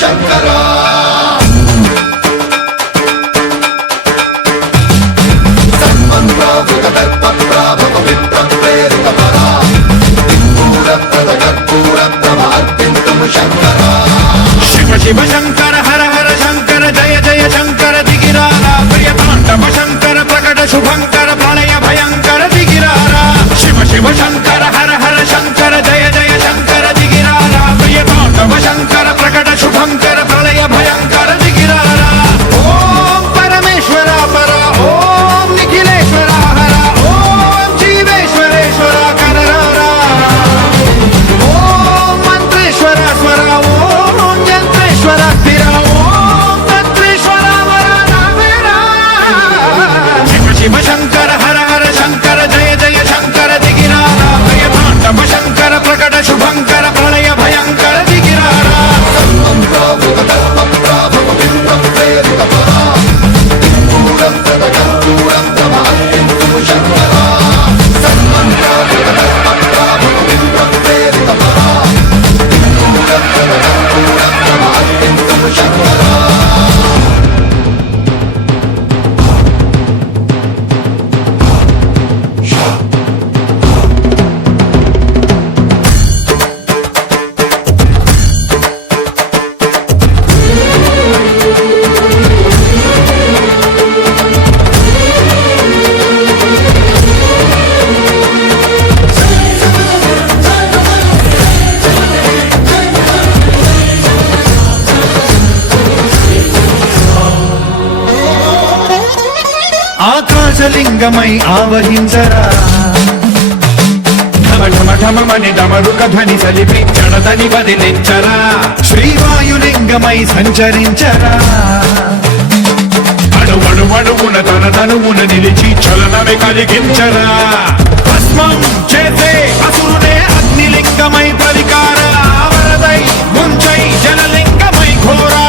శంకరా శివ శివ శంకర హర హర శంకర జయ జయ శంకర దిగిరారా ప్రియతాండవ శంకర ప్రకట శుభంకర ప్రళయ భయంకర దిగిరారా శివ శివ శంకర హర హర శంకర జయ జయ శంకర దిగిరారా ప్రియతాండవ శంకర ప్రకట శుభంకర ప్రళయ భయంకర దిగిరారా ఓం పరమేశ్వర పర ఓం నిఖిలేశ్వర హర ఓం జీవేశ్వరేశ్వర కరరారా ఓం మంత్రేశ్వర స్వర ఓం యంత్రేశ్వర స్థిర ఓం తంత్రేశ్వర వర నావేరా శివ శివ శంకర హర హర శంకర జయ జయ శంకర దిగిరారా ప్రియతాండవ శంకర ప్రకట శుభంకర ప్రళయ భయంకర దిగిరారా ఆకాశలింగమై ఆవహించరా ఢమఢమఢమని డమరుక ధ్వని సలిపి చడదని వదిలించరా శ్రీవాయులింగమై సంచరించరా అడువడువడువున తన తనువున నిలిచి చలనమే కలిగించరా భస్మం చేసే అసురునే అగ్నిలింగమై ప్రవికార వరదై ముంచై జలలింగమై ఘోరా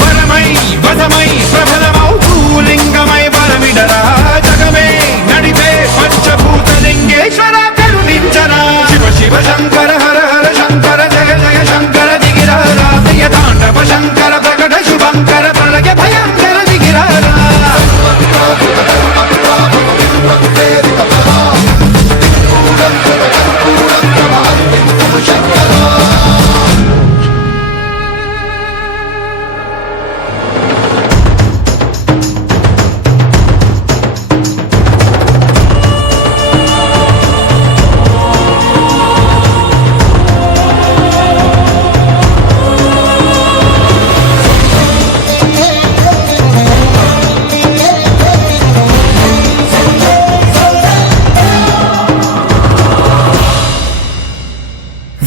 వరమై వదమై ప్రబలమౌ భూలింగమై బలమిడరా జగమే నడిపే పంచభూత లింగేశ్వర కరుణించరా శివ శివ శంకర హర హర శంకర జయ జయ శంకర దిగిరారా ప్రియతాండవ శంకర ప్రకట శుభంకర ప్రళయ భయంకర దిగిరారా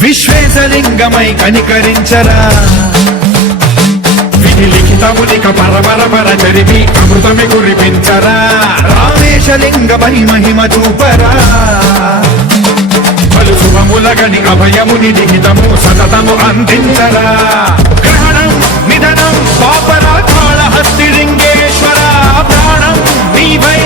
విశ్వేశలింగమై కనికరించరా విధి లిఖితమునిక పరపర పర చరివి అమృతమి కురిపించరా రామేశలింగమై మహిమ చూపరా పలు శుభములగని అభయముని లిఖితము సతతము అందించరా గ్రహణం నిధనం పాపరా కాళహస్తి లింగేశ్వర ప్రాణం నీవై